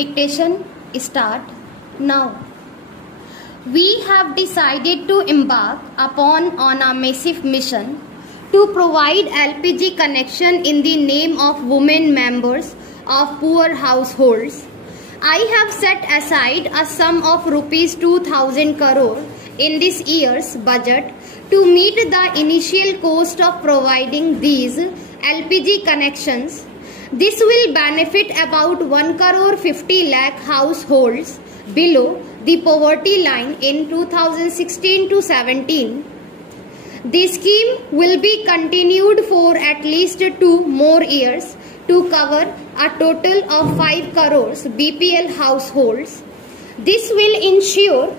Dictation start now. We have decided to embark upon a massive mission to provide LPG connection in the name of women members of poor households. I have set aside a sum of rupees 2000 crore in this year's budget to meet the initial cost of providing these LPG connections. This will benefit about 1 crore 50 lakh households below the poverty line in 2016 to 17. The scheme will be continued for at least 2 more years to cover a total of 5 crores BPL households. This will ensure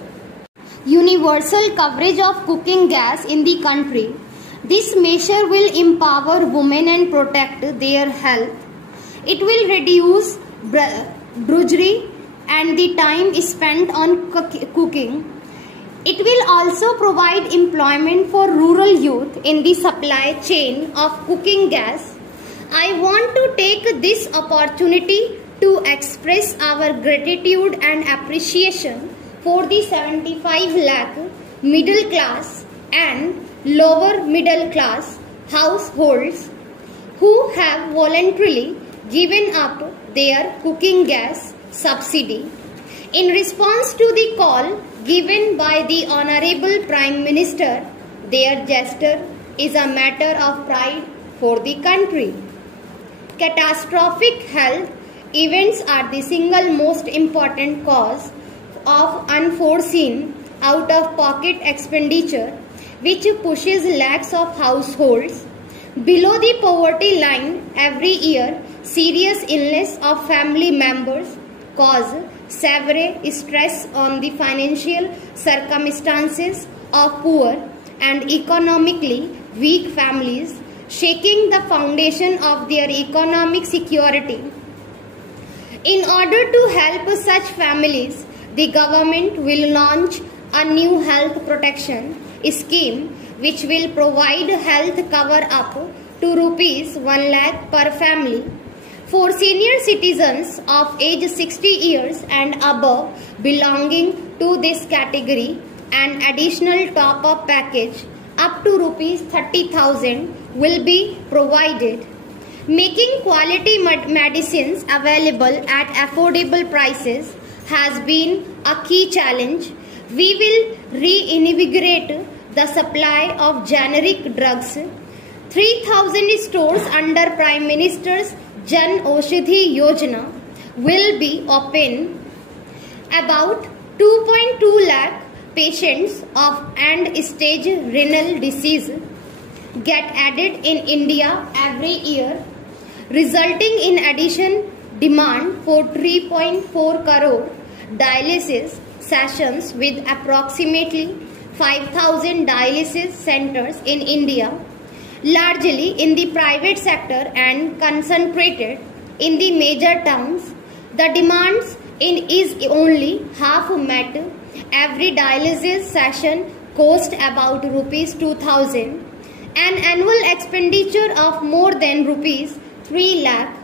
universal coverage of cooking gas in the country. This measure will empower women and protect their health. It will reduce drudgery and the time spent on cooking. It will also provide employment for rural youth in the supply chain of cooking gas. I want to take this opportunity to express our gratitude and appreciation for the 75 lakh middle class and lower middle class households who have voluntarily given up their cooking gas subsidy. In response to the call given by the Honorable Prime Minister, their gesture is a matter of pride for the country. Catastrophic health events are the single most important cause of unforeseen out-of-pocket expenditure, which pushes lakhs of households below the poverty line every year. Serious illness of family members cause severe stress on the financial circumstances of poor and economically weak families, shaking the foundation of their economic security. In order to help such families, the government will launch a new health protection scheme which will provide health cover up to rupees 1 lakh per family. For senior citizens of age 60 years and above belonging to this category, an additional top-up package up to rupees 30,000 will be provided. Making quality medicines available at affordable prices has been a key challenge. We will reinvigorate the supply of generic drugs. 3,000 stores under Prime Minister's Jan Aushadhi Yojana will be open. About 2.2 lakh patients of end-stage renal disease get added in India every year, resulting in additional demand for 3.4 crore dialysis sessions with approximately 5,000 dialysis centers in India, largely in the private sector and concentrated in the major towns. The demands is only half met. Every dialysis session costs about rupees 2,000. An annual expenditure of more than rupees 3 lakh.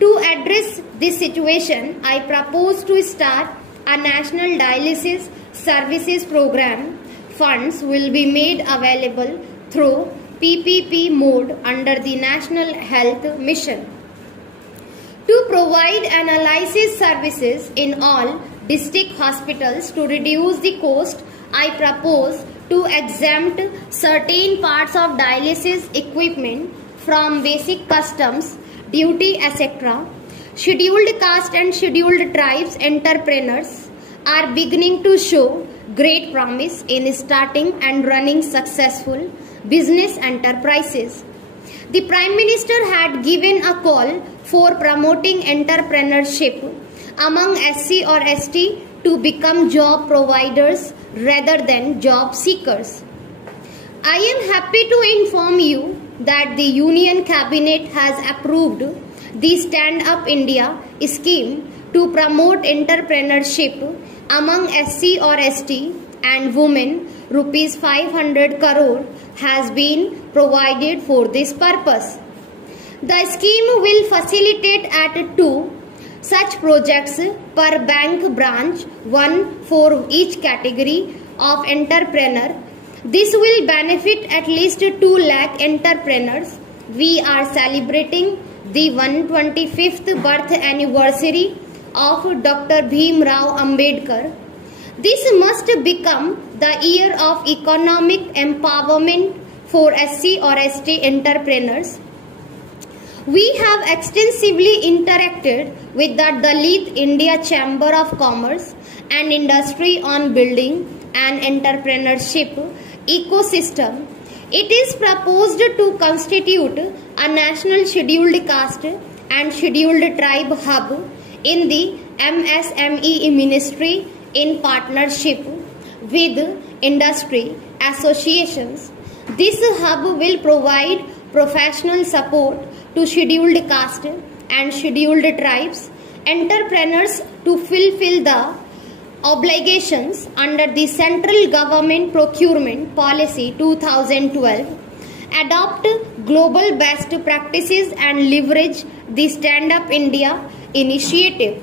To address this situation, I propose to start a national dialysis services program. Funds will be made available through PPP mode under the National Health Mission. To provide analysis services in all district hospitals to reduce the cost, I propose to exempt certain parts of dialysis equipment from basic customs, duty, etc. Scheduled caste and scheduled tribes entrepreneurs are beginning to show great promise in starting and running successful business enterprises. The Prime Minister had given a call for promoting entrepreneurship among SC or ST to become job providers rather than job seekers. I am happy to inform you that the Union Cabinet has approved the Stand Up India scheme to promote entrepreneurship among SC or ST and women. Rupees 500 crore has been provided for this purpose. The scheme will facilitate at 2 such projects per bank branch, one for each category of entrepreneur. This will benefit at least 2 lakh entrepreneurs. We are celebrating the 125th birth anniversary of Dr. Bhim Rao Ambedkar. This must become the year of economic empowerment for SC or ST entrepreneurs. We have extensively interacted with the Dalit India Chamber of Commerce and Industry on building an entrepreneurship ecosystem. It is proposed to constitute a national scheduled caste and scheduled tribe hub in the MSME ministry in partnership with industry associations. This hub will provide professional support to scheduled caste and scheduled tribes entrepreneurs to fulfill the obligations under the Central Government Procurement Policy 2012, adopt global best practices and leverage the Stand Up India initiative.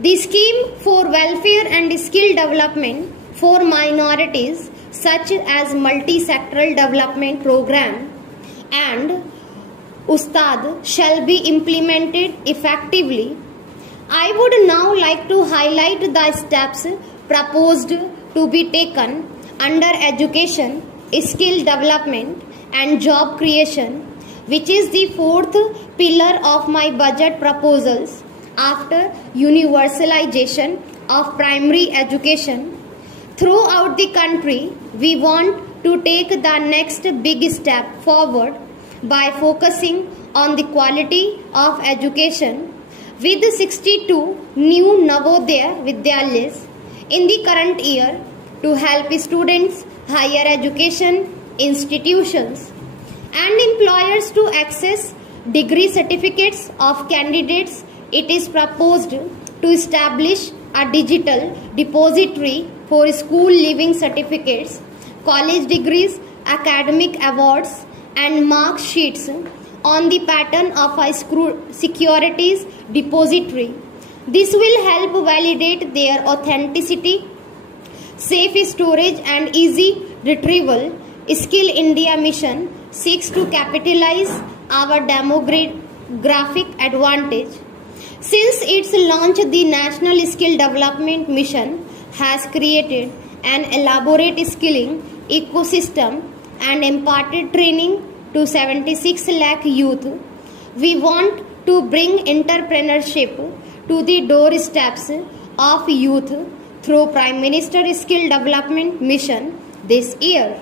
The scheme for welfare and skill development for minorities such as multi-sectoral development program and Ustad shall be implemented effectively. I would now like to highlight the steps proposed to be taken under education, skill development and job creation, which is the fourth pillar of my budget proposals after universalization of primary education. Throughout the country, we want to take the next big step forward by focusing on the quality of education with 62 new Navodaya Vidyalayas in the current year to help students, higher education institutions and employers to access degree certificates of candidates. It is proposed to establish a digital depository for school leaving certificates, college degrees, academic awards and mark sheets on the pattern of a securities depository. This will help validate their authenticity, safe storage and easy retrieval. Skill India Mission seeks to capitalize our demographic advantage. Since its launch, the National Skill Development Mission has created an elaborate skilling ecosystem and imparted training to 76 lakh youth. We want to bring entrepreneurship to the doorsteps of youth through Prime Minister Skill Development Mission this year.